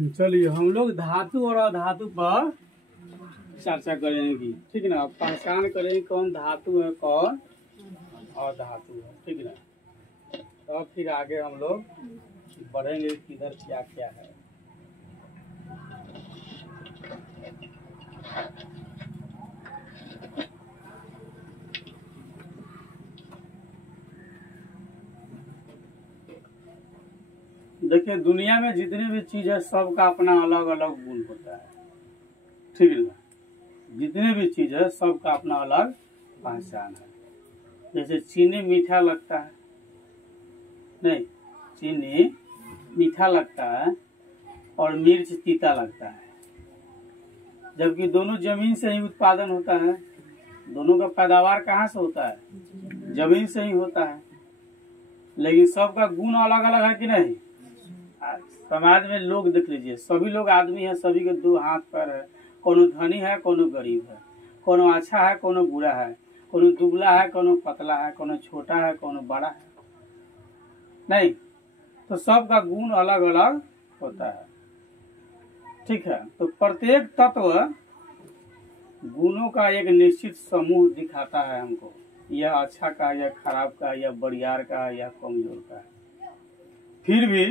चलिए हम लोग धातु और अधातु पर चर्चा करेंगे, ठीक ना। पहचान करेंगे कौन धातु है कौन अधातु है, ठीक ना। तो फिर आगे हम लोग बढ़ेंगे किधर क्या क्या है। देखिए दुनिया में जितनी भी चीज है सबका अपना अलग अलग गुण होता है, ठीक है ना। जितनी भी चीज है सबका अपना अलग पहचान है। जैसे चीनी मीठा लगता है, नहीं, चीनी मीठा लगता है और मिर्च तीता लगता है, जबकि दोनों जमीन से ही उत्पादन होता है। दोनों का पैदावार कहाँ से होता है? जमीन से ही होता है, लेकिन सबका गुण अलग अलग है कि नहीं। समाज में लोग देख लीजिए, सभी लोग आदमी है, सभी के दो हाथ पैर है। कोनो धनी है, कोनो गरीब है, कोनो अच्छा है, कोनो बुरा है, कोनो दुबला है, कोनो पतला है, कोनो छोटा है, कोनो बड़ा है, नहीं। तो सबका गुण अलग अलग होता है, ठीक है। तो प्रत्येक तत्व गुणों का एक निश्चित समूह दिखाता है हमको, यह अच्छा का, यह खराब का, यह बड़ियार का, यह कमजोर का। फिर भी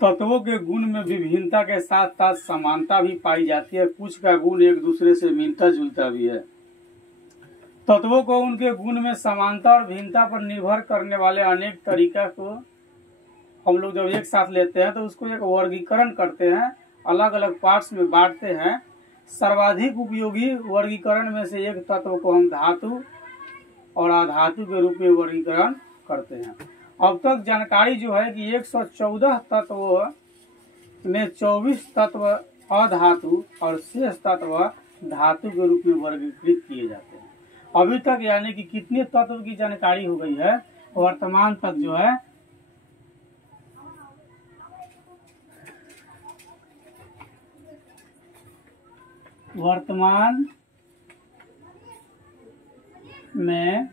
तत्वों के गुण में विभिन्नता के साथ साथ समानता भी पाई जाती है। कुछ का गुण एक दूसरे से मिलता जुलता भी है। तत्वों को उनके गुण में समानता और भिन्नता पर निर्भर करने वाले अनेक तरीका को हम लोग जब एक साथ लेते हैं तो उसको एक वर्गीकरण करते हैं, अलग अलग पार्ट्स में बांटते हैं। सर्वाधिक उपयोगी वर्गीकरण में से एक तत्व को हम धातु और अधातु के रूप में वर्गीकरण करते हैं। अब तक जानकारी जो है कि 114 तत्वों में 24 तत्व अधातु और शेष तत्व धातु के रूप में वर्गीकृत किए जाते हैं। अभी तक यानी कि कितने तत्व की जानकारी हो गई है वर्तमान तक जो है, वर्तमान में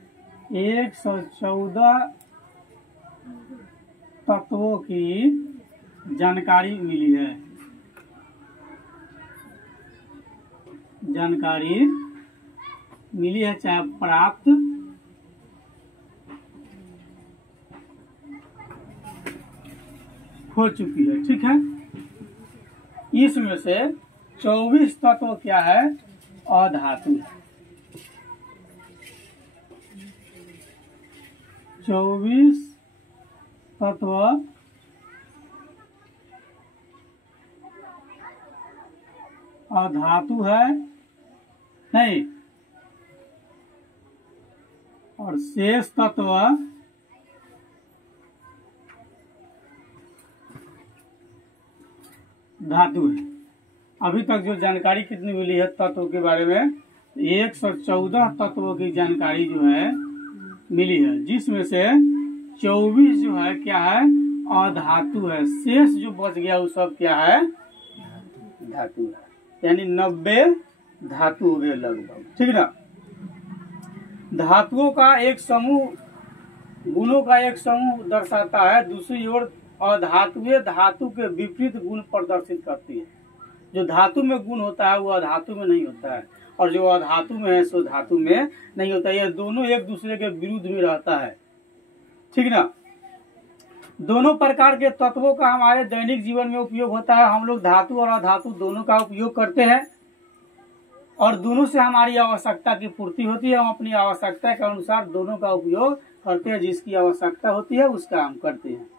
114 तत्वों की जानकारी मिली है। जानकारी मिली है, चाहे प्राप्त हो चुकी है, ठीक है। इसमें से 24 तत्व क्या है? अधातु है। 24 तत्व अधातु है, नहीं, और शेष तत्व धातु है। अभी तक जो जानकारी कितनी मिली है तत्वों के बारे में? 114 तत्वों की जानकारी जो है मिली है, जिसमें से 24 जो है क्या है? अधातु है। शेष जो बच गया वो सब क्या है? धातु है। यानी 90 धातु हो गए लगभग, ठीक ना। धातुओं का एक समूह गुणों का एक समूह दर्शाता है, दूसरी ओर अधातुएं धातु के विपरीत गुण प्रदर्शित करती है। जो धातु में गुण होता है वो अधातु में नहीं होता है, और जो अधातु में है सो धातु में नहीं होता है। ये दोनों एक दूसरे के विरुद्ध में रहता है, ठीक ना। दोनों प्रकार के तत्वों का हमारे दैनिक जीवन में उपयोग होता है। हम लोग धातु और अधातु दोनों का उपयोग करते हैं और दोनों से हमारी आवश्यकता की पूर्ति होती है। हम अपनी आवश्यकता के अनुसार दोनों का उपयोग करते हैं, जिसकी आवश्यकता होती है उसका हम करते हैं।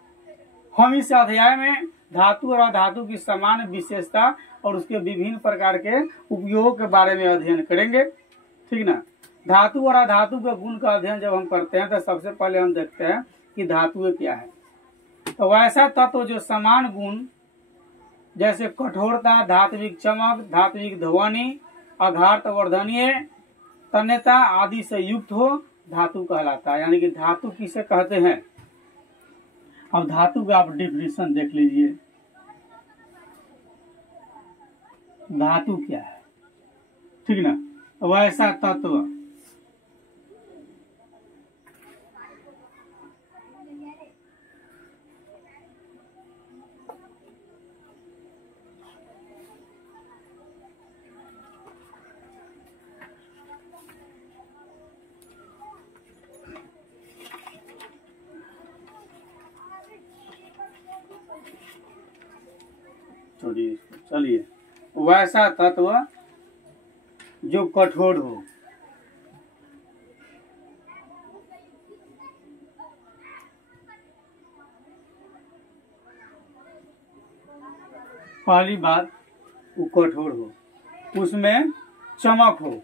हम इस अध्याय में धातु और अधातु की समान विशेषता और उसके विभिन्न प्रकार के उपयोगों के बारे में अध्ययन करेंगे, ठीक ना। धातु और अधातु के गुण का अध्ययन जब हम करते हैं तो सबसे पहले हम देखते हैं कि धातुएं क्या है। तो वैसा तत्व जो समान गुण जैसे कठोरता, धात्विक चमक, धात्विक ध्वनि, आघात वर्धनीय, तन्यता आदि से युक्त हो धातु कहलाता है। यानी कि धातु किसे कहते हैं? अब धातु का आप डिफिनेशन देख लीजिए। धातु क्या है, ठीक ना। वैसा तत्व छोड़िए इसको, चलिए। वैसा तत्व जो कठोर हो। पहली बात, वो कठोर हो, उसमें चमक हो।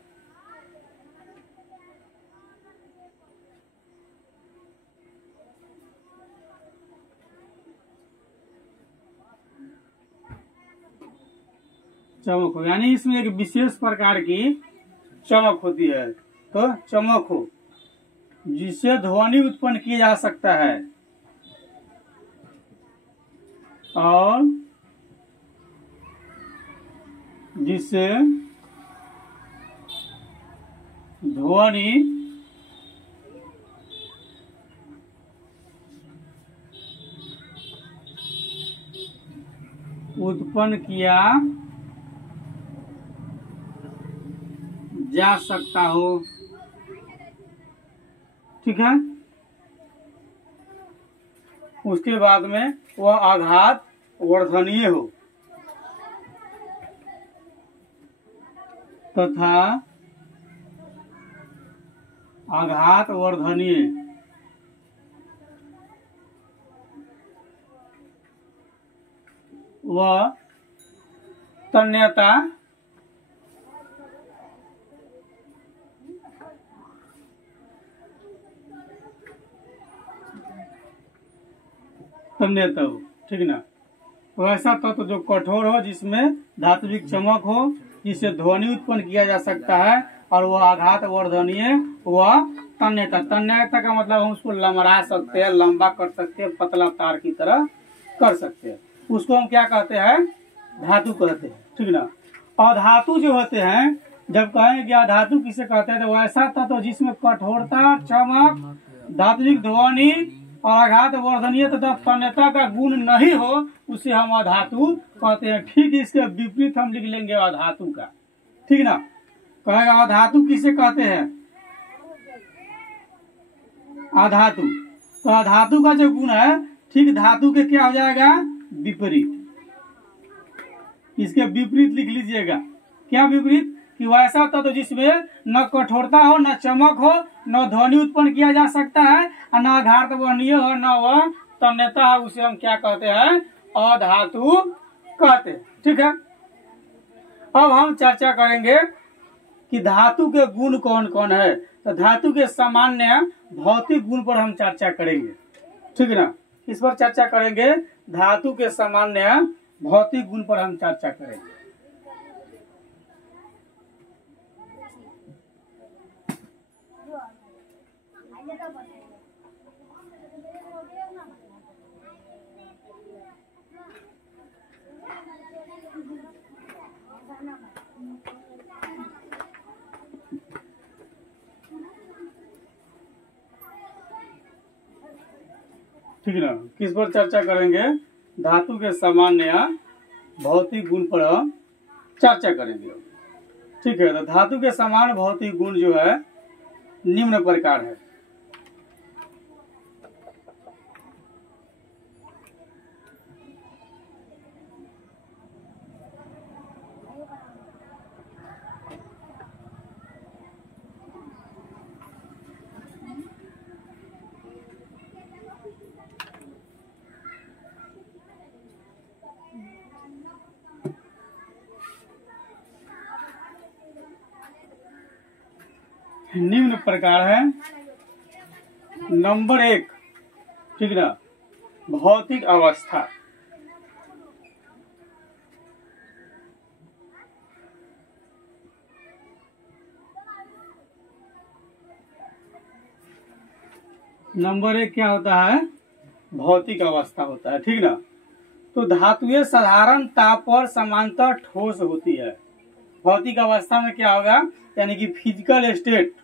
चमक हो यानी इसमें एक विशेष प्रकार की चमक होती है। तो चमक हो जिससे ध्वनि उत्पन्न किया जा सकता है और जिससे ध्वनि उत्पन्न किया जा सकता हो। ठीक है। उसके बाद में वह आघात वर्धनीय हो तथा आघात वर्धनीय व तन्यता तन्यता हो। ठीक ना। वैसा तत्व जो कठोर हो जिसमें धात्विक चमक हो जिससे ध्वनि उत्पन्न किया जा सकता है और वह आघात वर्धनीय व तन्यता। तन्यता का मतलब हम उसको लमरा सकते हैं, लंबा कर सकते हैं, पतला तार की तरह कर सकते हैं। उसको हम क्या कहते हैं? धातु कहते हैं। ठीक ना। अधातु जो होते हैं, जब कहेंगे कि अधातु किसे कहते हैं, तो वैसा तत्व जिसमें कठोरता, चमक, धात्विक ध्वनि और आघात वर्धनीय तथा तन्यता का गुण नहीं हो उसे हम अधातु कहते हैं। ठीक इसके विपरीत हम लिख लेंगे अधातु का। ठीक ना। कहेगा अधातु किसे कहते हैं? अधातु। तो अधातु का जो गुण है ठीक धातु के क्या हो जाएगा? विपरीत। इसके विपरीत लिख लीजिएगा। क्या विपरीत? कि वैसा तत्व जिसमें न कठोरता हो, न चमक हो, न ध्वनि उत्पन्न किया जा सकता है और न आघात वर्णनीय हो, न वह तन्यता है, उसे हम क्या कहते हैं? अधातु कहते हैं। ठीक है। अब हम चर्चा करेंगे कि धातु के गुण कौन कौन है। तो धातु के सामान्य भौतिक गुण पर हम चर्चा करेंगे। ठीक ना। इस पर चर्चा करेंगे। धातु के सामान्य भौतिक गुण पर हम चर्चा करेंगे। ठीक ना। किस पर चर्चा करेंगे? धातु के सामान्य भौतिक गुण पर हम चर्चा करेंगे। ठीक है। तो धातु के सामान्य भौतिक गुण जो है निम्न प्रकार है। निम्न प्रकार है। नंबर 1। ठीक ना। भौतिक अवस्था। नंबर 1 क्या होता है? भौतिक अवस्था होता है। ठीक ना। तो धातुएं साधारण ताप पर समांतर ठोस होती है। भौतिक अवस्था में क्या होगा? यानी कि फिजिकल स्टेट।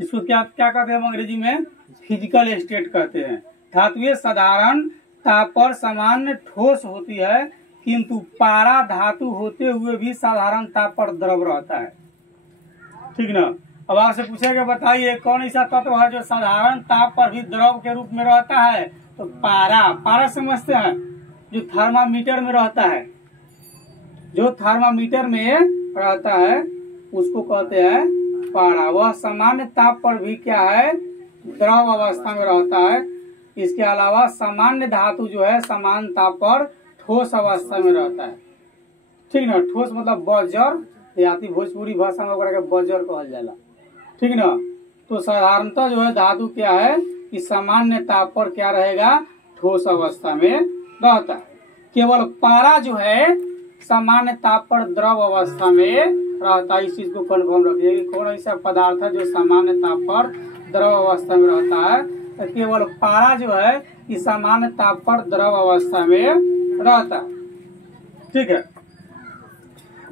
इसको क्या क्या कहते हैं हम अंग्रेजी में? फिजिकल स्टेट कहते हैं। धातुएं साधारण ताप पर सामान्य ठोस होती है किंतु पारा धातु होते हुए भी साधारण ताप पर द्रव रहता है। ठीक ना। अब आपसे पूछेगा बताइए कौन ऐसा तत्व है जो साधारण ताप पर भी द्रव के रूप में रहता है? तो पारा। पारा समझते हैं? जो थर्मामीटर में रहता है, जो थर्मामीटर में रहता है उसको कहते हैं पारा। वह सामान्य ताप पर भी क्या है, द्रव अवस्था में रहता है। इसके अलावा सामान्य धातु जो है समान ताप पर ठोस अवस्था में रहता है। ठीक ना, ठोस मतलब बजर, देहाती भोजपुरी भाषा में ओकरा के बजर कहल जाला। ठीक ना, तो साधारणतः जो है धातु क्या है कि सामान्य ताप पर क्या रहेगा, ठोस अवस्था में रहता है। केवल पारा जो है सामान्य ताप पर द्रव अवस्था में रहता है। इस चीज को कन्फर्म रखिए कि कौन ऐसा पदार्थ है जो सामान्य ताप पर द्रव अवस्था में रहता है। तो केवल पारा जो है कि सामान्य ताप पर द्रव अवस्था में रहता है। ठीक है,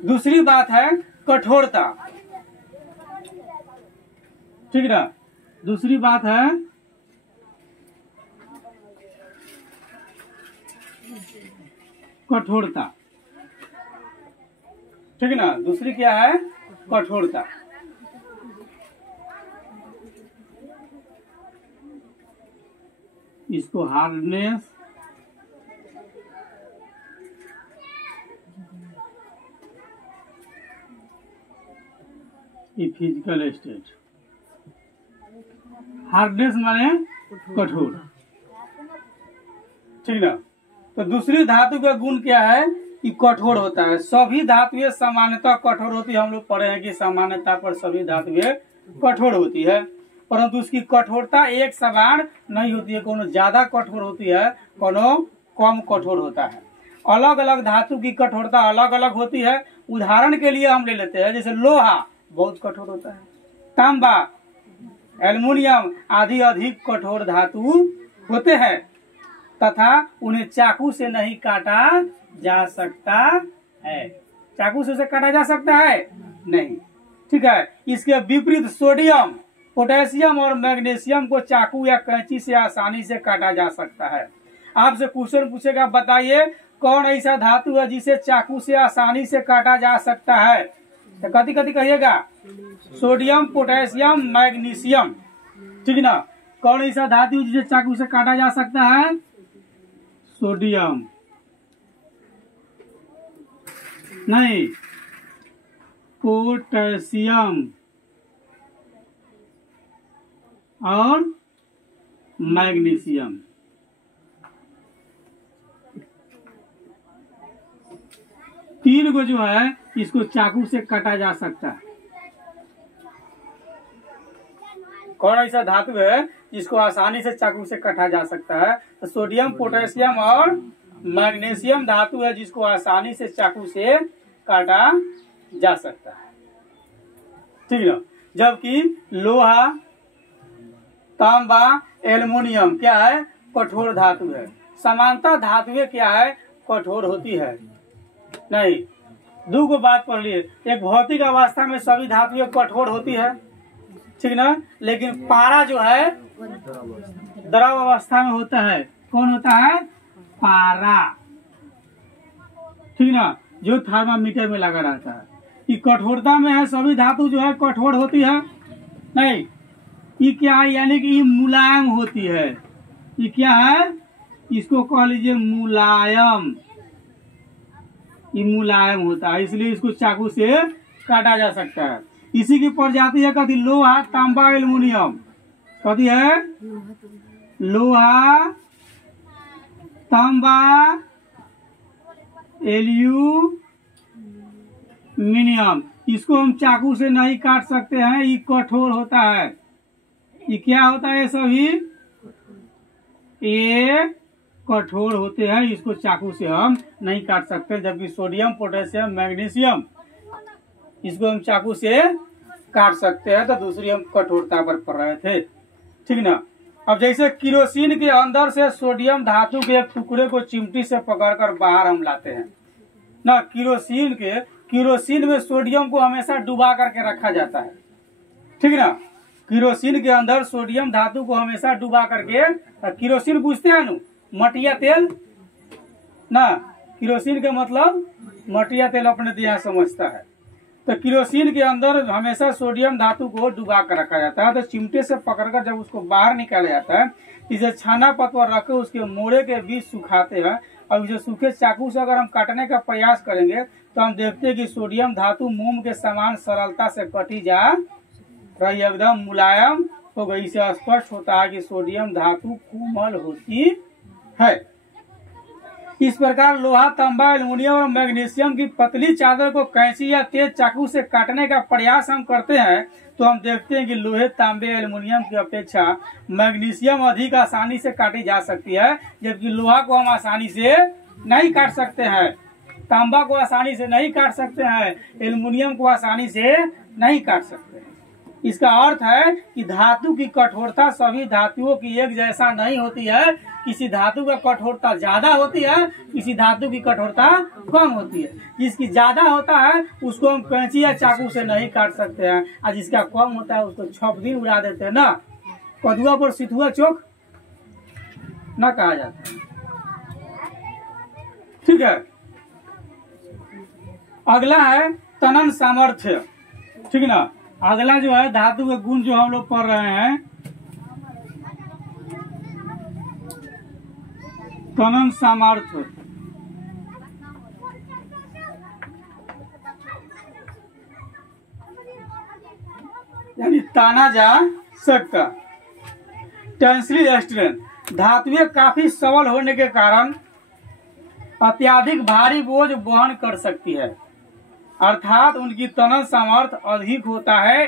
दूसरी बात है कठोरता। ठीक ना, दूसरी बात है कठोरता। ठीक ना, दूसरी क्या है, कठोरता। इसको हार्डनेस, ये फिजिकल स्टेट। हार्डनेस माने कठोर। ठीक ना, तो दूसरी धातु का गुण क्या है कि कठोर होता है। सभी धातुएं सामान्यतः कठोर होती है। हम लोग पढ़े हैं कि सामान्यता पर सभी धातुएं कठोर होती है, परंतु उसकी कठोरता एक समान नहीं होती है। कोनो ज्यादा कठोर होती है, कोनो कम कठोर होता है। अलग अलग धातु की कठोरता अलग अलग होती है। उदाहरण के लिए हम ले लेते हैं, जैसे लोहा बहुत कठोर होता है, तांबा, एल्युमिनियम आदि अधिक कठोर धातु होते हैं तथा उन्हें चाकू से नहीं काटा जा सकता है। चाकू से उसे काटा जा सकता है नहीं। ठीक है, इसके विपरीत सोडियम, पोटेशियम और मैग्नीशियम को चाकू या कैंची से आसानी से काटा जा सकता है। आपसे क्वेश्चन पूछेगा, बताइए कौन ऐसा धातु है जिसे चाकू से आसानी से काटा जा सकता है। तो कथी कथी कहिएगा, सोडियम, पोटेशियम, मैग्नीशियम। ठीक ना, कौन ऐसा धातु जिसे चाकू से काटा जा सकता है, सोडियम नहीं, पोटेशियम और मैग्नीशियम। तीन को जो है इसको चाकू से काटा जा सकता है। कौन ऐसा धातु है जिसको आसानी से चाकू से काटा जा सकता है, तो सोडियम, पोटेशियम और मैग्नीशियम धातु है जिसको आसानी से चाकू से काटा जा सकता है। ठीक है, जबकि लोहा, तांबा, एल्युमिनियम क्या है, कठोर धातु है। समानता धातुएं क्या है, कठोर होती है नहीं। दो को बात पढ़ लिए, एक भौतिक अवस्था में सभी धातुएं कठोर होती है। ठीक ना, लेकिन पारा जो है द्रव अवस्था में होता है। कौन होता है, पारा। ठीक ना, जो थर्मामीटर में लगा रहता है। ये कठोरता में है, सभी धातु जो है कठोर होती है नहीं। ये क्या है, यानी कि ये मुलायम होती है। ये क्या है, इसको कह लीजिए मुलायम। ये मुलायम होता है, इसलिए इसको चाकू से काटा जा सकता है। इसी की प्रजाति है कथी, लोहा, तांबा, एल्युमिनियम। कथी है, लोहा, तांबा, एल्युमिनियम। इसको हम चाकू से नहीं काट सकते हैं, ये कठोर होता है। ये क्या होता है, सभी ये कठोर होते हैं, इसको चाकू से हम नहीं काट सकते। जबकि सोडियम, पोटेशियम, मैग्नीशियम इसको हम चाकू से काट सकते हैं। तो दूसरी हम कठोरता पर पढ़ रहे थे। ठीक ना, अब जैसे किरोसिन के अंदर से सोडियम धातु के एक टुकड़े को चिमटी से पकड़कर बाहर हम लाते हैं ना। किरोसिन में सोडियम को हमेशा डुबा करके रखा जाता है। ठीक ना, किरोसिन के अंदर सोडियम धातु को हमेशा डुबा करके, किरोसिन पूछते हैं नु, मटिया तेल ना। किरोसिन का मतलब मटिया तेल अपने यहाँ समझता है। तो किरोसिन के अंदर हमेशा सोडियम धातु को डुबा कर रखा जाता है। तो चिमटे से पकड़कर जब उसको बाहर निकाला जाता है, इसे छाना पत्थर रख के उसके मोड़े के बीच सुखाते हैं। अब इसे सूखे चाकू से अगर हम काटने का प्रयास करेंगे तो हम देखते हैं कि सोडियम धातु मोम के समान सरलता से कटी जा रही, एकदम मुलायम हो गई। इसे स्पष्ट होता है कि सोडियम धातु कोमल होती है। इस प्रकार लोहा, तांबा, एल्युमिनियम और मैग्नीशियम की पतली चादर को कैंची या तेज चाकू से काटने का प्रयास हम करते हैं तो हम देखते हैं कि लोहे, तांबे, एल्युमिनियम की अपेक्षा मैग्नीशियम अधिक आसानी से काटी जा सकती है, जबकि लोहा को हम आसानी से नहीं काट सकते हैं, तांबा को आसानी से नहीं काट सकते हैं, एल्युमिनियम को आसानी से नहीं काट सकते हैं। इसका अर्थ है कि धातु की कठोरता सभी धातुओं की एक जैसा नहीं होती है। किसी धातु का कठोरता ज्यादा होती है, किसी धातु की कठोरता कम होती है। जिसकी ज्यादा होता है उसको हम कैंची या चाकू से नहीं काट सकते हैं, और जिसका कम होता है उसको छप दिन उड़ा देते हैं ना। कदुआ पर सिथुआ चौक न कहा जाता है। ठीक है, अगला है तनन सामर्थ्य। ठीक है ना, अगला जो है धातु के गुण जो हम लोग पढ़ रहे हैं, तनन सामर्थ्य। यानी ताना जा सकता। टेंसिल स्ट्रेंथ, धातुएं काफी सबल होने के कारण अत्यधिक भारी बोझ वहन कर सकती है, अर्थात उनकी तनन सामर्थ्य अधिक होता है।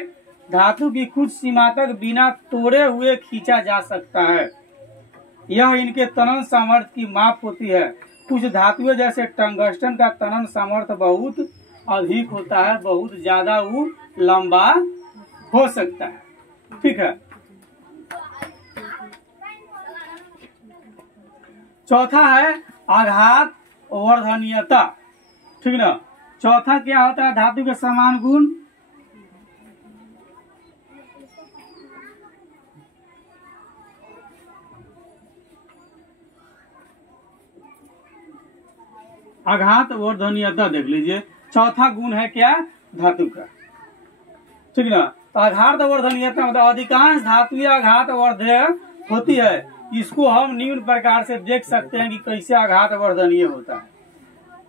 धातु की कुछ सीमा तक बिना तोड़े हुए खींचा जा सकता है, यह इनके तनन सामर्थ्य की माप होती है। कुछ धातुएं जैसे टंगस्टन का तनन सामर्थ्य बहुत अधिक होता है, बहुत ज्यादा वो लंबा हो सकता है। ठीक है, चौथा है आघात वर्धनीयता। ठीक ना, चौथा क्या होता है धातु के समान गुण, आघात वर्धनीयता। देख लीजिए, चौथा गुण है क्या धातु का। ठीक ना, तो आघात वर्धनीयता मतलब अधिकांश धातुएं आघात वर्धेय होती है। इसको हम निम्न प्रकार से देख सकते हैं कि कैसे आघात वर्धनीय होता है।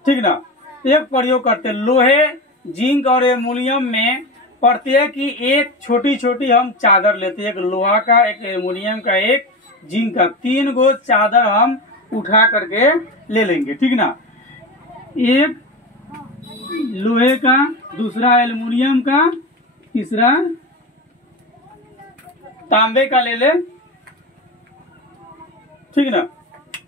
ठीक ना, एक प्रयोग करते हैं, लोहे, जिंक और एल्युमिनियम में प्रत्येक की एक छोटी छोटी हम चादर लेते हैं, एक लोहा का, एक एल्युमिनियम का, एक जिंक का, 3 गो चादर हम उठा करके ले लेंगे। ठीक ना, एक लोहे का, दूसरा एल्युमिनियम का, तीसरा तांबे का ले ले। ठीक ना,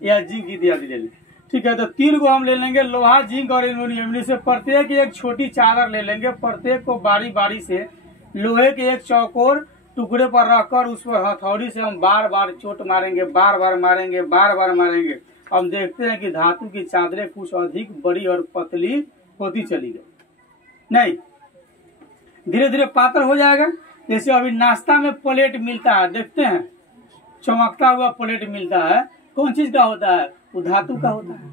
या जिंक इत्यादि ले ले। ठीक है, तो 3 को हम ले लेंगे, लोहा, जिंक और एल्युमिनियम से प्रत्येक एक छोटी चादर ले लेंगे। प्रत्येक को बारी बारी से लोहे के एक चौकोर टुकड़े पर रखकर उस पर हथौड़ी से हम बार बार चोट मारेंगे, बार बार मारेंगे, बार बार मारेंगे। हम देखते हैं कि धातु की चादरें कुछ अधिक बड़ी और पतली होती चली गई, नहीं धीरे धीरे पातर हो जाएगा। जैसे अभी नाश्ता में प्लेट मिलता है, देखते हैं चमकता हुआ प्लेट मिलता है, कौन चीज का होता है, वो धातु का होता है।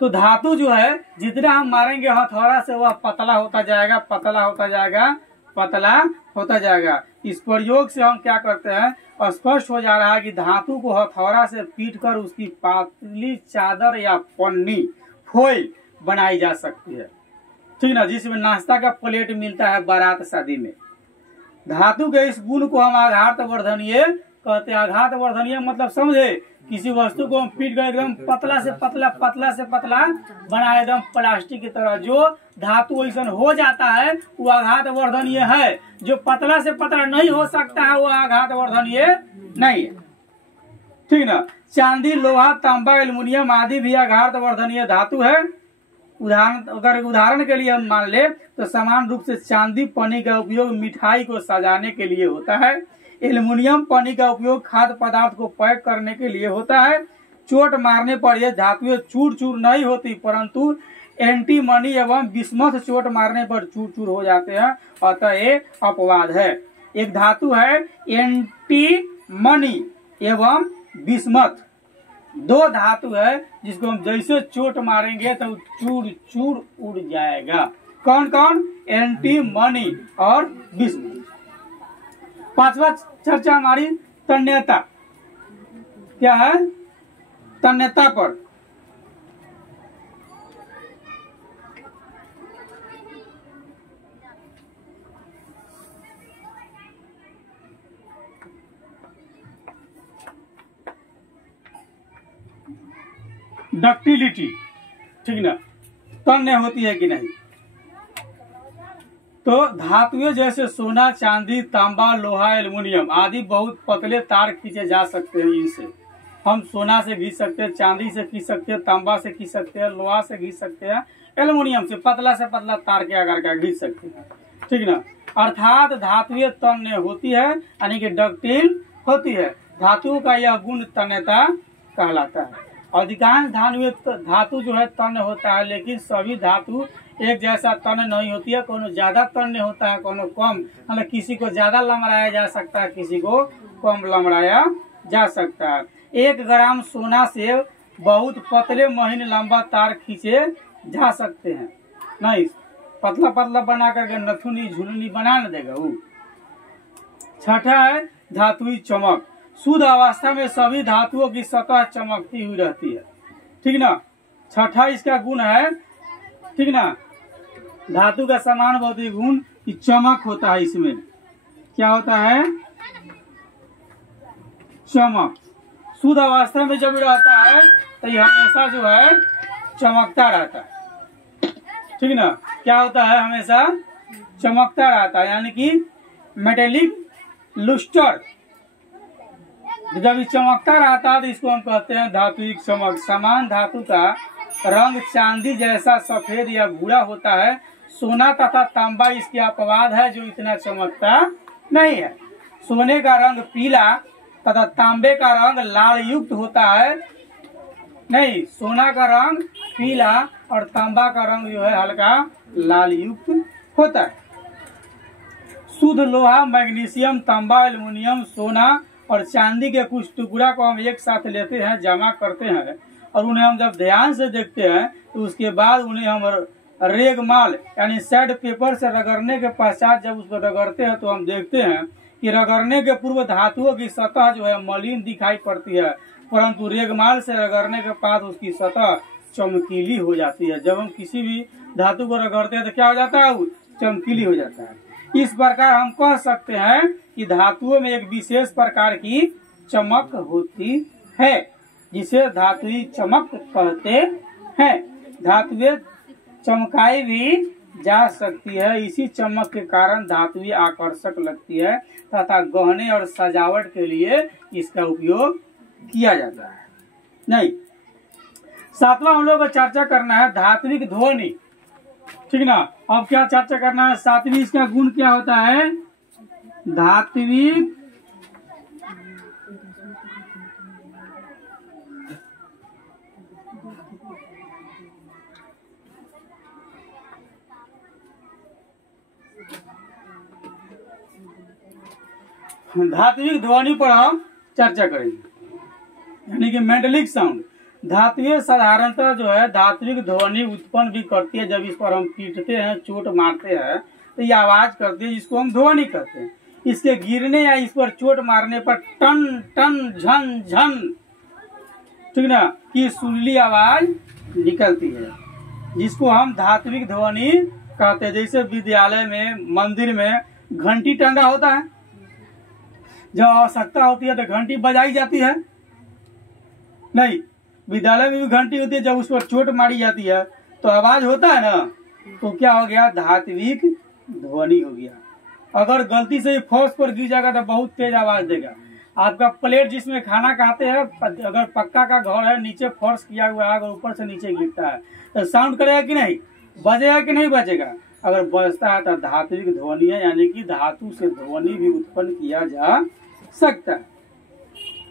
तो धातु जो है जितना हम मारेंगे हथौड़ा से वह पतला होता जाएगा, पतला होता जाएगा, पतला होता जाएगा। इस प्रयोग से हम क्या करते हैं, स्पष्ट हो जा रहा है कि धातु को हथौड़ा से पीट कर उसकी पतली चादर या पन्नी, फोइल बनाई जा सकती है। ठीक ना, जिसमें नाश्ता का प्लेट मिलता है बारात शादी में। धातु के इस गुण को हम आघात वर्धनीय कहते हैं। आघात वर्धनीय मतलब समझे, किसी वस्तु को हम पीट कर एकदम पतला से पतला, पतला से पतला बनाए, एकदम प्लास्टिक की तरह। जो धातु ऐसा हो जाता है वो आघात वर्धनीय है, जो पतला से पतला नहीं हो सकता है वो आघात वर्धनीय नहीं है। ठीक ना, चांदी, लोहा, तांबा, एल्युमिनियम आदि भी आघात वर्धनीय धातु है। उदाहरण के लिए हम मान ले तो समान रूप से चांदी पन्नी का उपयोग मिठाई को सजाने के लिए होता है, एल्युमिनियम पन्नी का उपयोग खाद्य पदार्थ को पैक करने के लिए होता है। चोट मारने पर यह धातुएं चूर चूर नहीं होती, परंतु एंटीमनी एवं बिस्मथ चोट मारने पर चूर चूर हो जाते हैं, अतः ये अपवाद है। एक धातु है एंटीमनी एवं बिस्मथ, 2 धातु है जिसको हम जैसे चोट मारेंगे तो चूर चूर उड़ जाएगा। कौन कौन, एंटीमनी और बिस्मथ। 5वां चर्चा हमारी तन्यता। क्या है, तन्यता पर। डक्टिलिटी, ठीक ना, तन्य होती है कि नहीं। तो धातुएं जैसे सोना, चांदी, तांबा, लोहा, एल्युमिनियम आदि बहुत पतले तार खींचे जा सकते हैं। इनसे हम सोना से खींच सकते हैं, चांदी से खींच सकते हैं, तांबा से खींच सकते हैं, लोहा से खींच सकते हैं, एल्युमिनियम से पतला तार के आकार का खींच सकते हैं, ठीक ना। अर्थात धातुएं तन्य होती है, यानी कि डक्टिल होती है। धातुओं का यह गुण तन्यता कहलाता है। अधिकांश धातु जो है तन्य होता है, लेकिन सभी धातु एक जैसा तन्य नहीं होती है। कोनो ज्यादा तन्य होता है, कोनो कम, मतलब किसी को ज्यादा लमड़ाया जा सकता है, किसी को कम लमड़ाया जा सकता है। 1 ग्राम सोना से बहुत पतले महीन लंबा तार खींचे जा सकते हैं। नहीं, पतला पतला बना करके नथुनी झुलनी बना न देगा वो। छठा है धातुई चमक। शुद्ध अवस्था में सभी धातुओं की सतह चमकती हुई रहती है, ठीक ना। छठा इसका गुण है, ठीक ना, धातु का समान भौतिक गुण की चमक होता है। इसमें क्या होता है, चमक। शुद्ध अवस्था में जब रहता है तो ये हमेशा जो है चमकता रहता है, ठीक ना। क्या होता है, हमेशा चमकता रहता है, यानी कि मेटेलिक लुस्टर। जब ये चमकता रहता है तो इसको हम कहते हैं धातुइक चमक। समान धातु का रंग चांदी जैसा सफेद या भूरा होता है। सोना तथा तांबा इसके अपवाद है, जो इतना चमकता नहीं है। सोने का रंग पीला तथा तांबे का रंग लाल युक्त होता है। नहीं, सोना का रंग पीला और तांबा का रंग जो है हल्का लाल युक्त होता है। शुद्ध लोहा, मैग्नीशियम, तांबा, एल्युमिनियम, सोना और चांदी के कुछ टुकड़ा को हम एक साथ लेते हैं, जमा करते हैं, और उन्हें हम जब ध्यान से देखते हैं तो उसके बाद उन्हें हम रेगमाल यानी सैंड पेपर से रगड़ने के पश्चात जब उसको रगड़ते हैं तो हम देखते हैं कि रगड़ने के पूर्व धातुओं की सतह जो है मलिन दिखाई पड़ती है, परंतु रेगमाल से रगड़ने के बाद उसकी सतह चमकीली हो जाती है। जब हम किसी भी धातु को रगड़ते हैं तो क्या हो जाता है, वो चमकीली हो जाता है। इस प्रकार हम कह सकते हैं कि धातुओं में एक विशेष प्रकार की चमक होती है, जिसे धातुई चमक कहते हैं। धातुएं चमकाई भी जा सकती है। इसी चमक के कारण धातुएं आकर्षक लगती है तथा गहने और सजावट के लिए इसका उपयोग किया जाता है। नहीं, सातवां हम लोग को चर्चा करना है धात्विक ध्वनि, ठीक ना। अब क्या चर्चा करना है, सातवीं इसका गुण क्या होता है, धात्विक धात्विक ध्वनि पर हम चर्चा करेंगे, यानी कि मेटलिक साउंड। धातुएं साधारणतः जो है धात्विक ध्वनि उत्पन्न भी करती है। जब इस पर हम पीटते हैं, चोट मारते हैं तो ये आवाज करती है, जिसको हम ध्वनि कहते हैं। इसके गिरने या इस पर चोट मारने पर टन टन झन झन, ठीक ना, की सुरीली आवाज निकलती है, जिसको हम धात्विक ध्वनि कहते हैं। जैसे विद्यालय में, मंदिर में घंटी टंगा होता है, जब आवश्यकता होती है तो घंटी बजाई जाती है। नहीं, विद्यालय में भी घंटी होती है, जब उस पर चोट मारी जाती है तो आवाज होता है ना, तो क्या हो गया, धात्विक ध्वनि हो गया। अगर गलती से फर्श पर गिर जाएगा तो बहुत तेज आवाज देगा। आपका प्लेट जिसमें खाना खाते हैं, अगर पक्का का घर है, नीचे फर्श किया हुआ है, अगर ऊपर से नीचे गिरता है तो साउंड करेगा कि नहीं, बजेगा कि नहीं बजेगा। अगर बजता है तो धात्विक ध्वनि है, यानी कि धातु से ध्वनि भी उत्पन्न किया जा सकता है।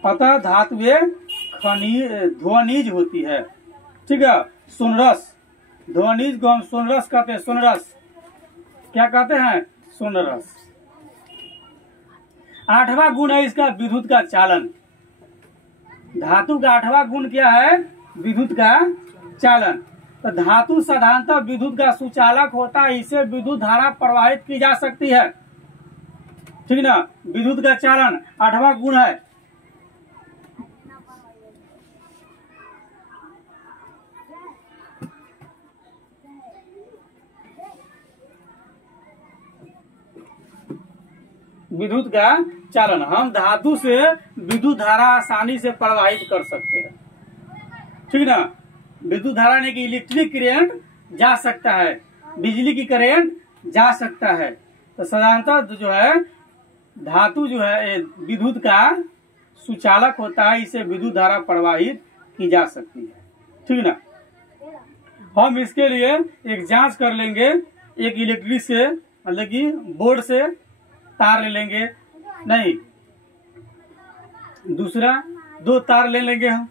अतः धातुएं ध्वनिज होती है, ठीक है। सोनरस, ध्वनिज को हम सोनरस कहते हैं। सोनरस क्या कहते हैं, सोनरस। आठवां गुण है इसका विद्युत का चालन। धातु का आठवां गुण क्या है, विद्युत का चालन। तो धातु साधारणतः विद्युत का सुचालक होता है, इसे विद्युत धारा प्रवाहित की जा सकती है, ठीक ना। विद्युत का चालन आठवां गुण है। विद्युत का चालन, हम धातु से विद्युत धारा आसानी से प्रवाहित कर सकते हैं, ठीक ना। विद्युत धारा यानी कि इलेक्ट्रिक करंट जा सकता है, बिजली की करंट जा सकता है। तो साधारणतः जो है धातु जो है विद्युत का सुचालक होता है, इसे विद्युत धारा प्रवाहित की जा सकती है, ठीक ना। हम इसके लिए एक जांच कर लेंगे, एक इलेक्ट्रिक से मतलब कि बोर्ड से तार ले लेंगे, नहीं दूसरा 2 तार ले लेंगे हम,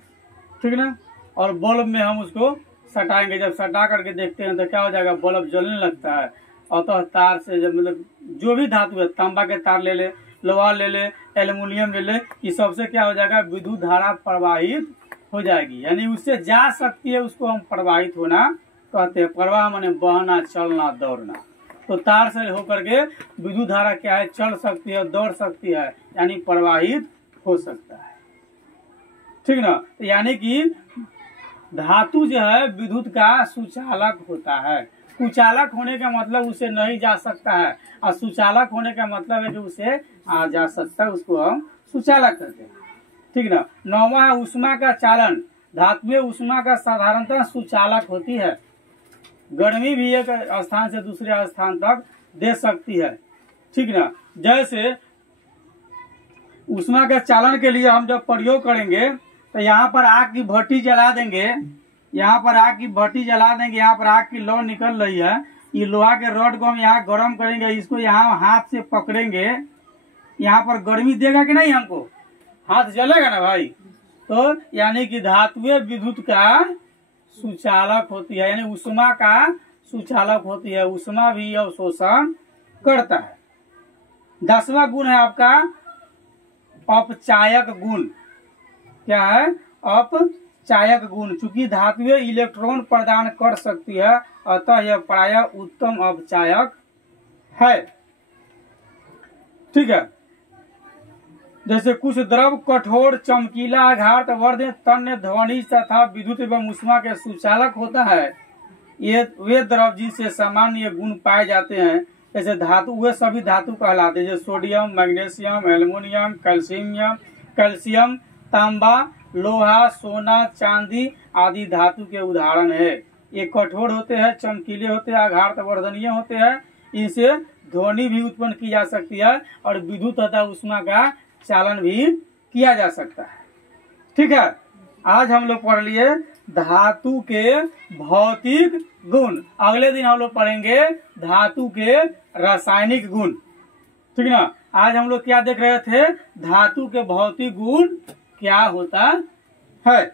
ठीक ना। और बल्ब में हम उसको सटाएंगे, जब सटा करके देखते हैं तो क्या हो जाएगा, बल्ब जलने लगता है। और तो तार से जब मतलब जो भी धातु है, तांबा के तार ले ले, लोहा ले ले, एल्युमिनियम ले ले, इस सबसे क्या हो जाएगा, विद्युत धारा प्रवाहित हो जाएगी, यानी उससे जा सकती है, उसको हम प्रवाहित होना कहते हैं। प्रवाह माने बहना, चलना, दौड़ना। तो तार से होकर के विद्युत धारा क्या है, चल सकती है, दौड़ सकती है, यानी प्रवाहित हो सकता है, ठीक ना। यानी कि धातु जो है विद्युत का सुचालक होता है। कुचालक होने का मतलब उसे नहीं जा सकता है, और सुचालक होने का मतलब है कि उसे आ जा सकता है, उसको हम सुचालक कहते हैं, ठीक ना। 9वां है ऊष्मा का चालन। धातुएं ऊष्मा का साधारणतः सुचालक होती है, गर्मी भी एक स्थान से दूसरे स्थान तक दे सकती है, ठीक ना। जैसे ऊष्मा के चालन के लिए हम जब प्रयोग करेंगे तो यहाँ पर आग की भट्टी जला देंगे, यहाँ पर आग की भट्टी जला देंगे, यहाँ पर आग की लौ निकल रही है, ये लोहा के रॉड को हम यहाँ गर्म करेंगे, इसको यहाँ हाथ से पकड़ेंगे, यहाँ पर गर्मी देगा कि नहीं, हमको हाथ जलेगा ना भाई। तो यानी कि धातुएं विद्युत का सुचालक होती है, यानी ऊष्मा का सुचालक होती है, ऊष्मा भी अवशोषण करता है। 10वां गुण है आपका अपचायक गुण। क्या है, अपचायक गुण। चूंकि धातुएं इलेक्ट्रॉन प्रदान कर सकती है, अतः यह प्रायः उत्तम अपचायक है, ठीक है। जैसे कुछ द्रव कठोर, चमकीला, आघात वर्धन, तन्य, ध्वनि तथा विद्युत एवं ऊष्मा के सुचालक होता है। ये वे द्रव जिनसे सामान्य गुण पाए जाते हैं, जैसे धातु, वे सभी धातु कहलाते हैं, जैसे सोडियम, मैग्नीशियम, एल्युमिनियम, कैल्शियम, तांबा, लोहा, सोना, चांदी आदि धातु के उदाहरण है। ये कठोर होते हैं, चमकीले होते हैं, आघात वर्धनीय होते हैं, इनसे ध्वनि भी उत्पन्न की जा सकती है और विद्युत तथा ऊष्मा का चालन भी किया जा सकता है, ठीक है। आज हम लोग पढ़ लिए धातु के भौतिक गुण। अगले दिन हम लोग पढ़ेंगे धातु के रासायनिक गुण, ठीक ना। आज हम लोग क्या देख रहे थे, धातु के भौतिक गुण क्या होता है।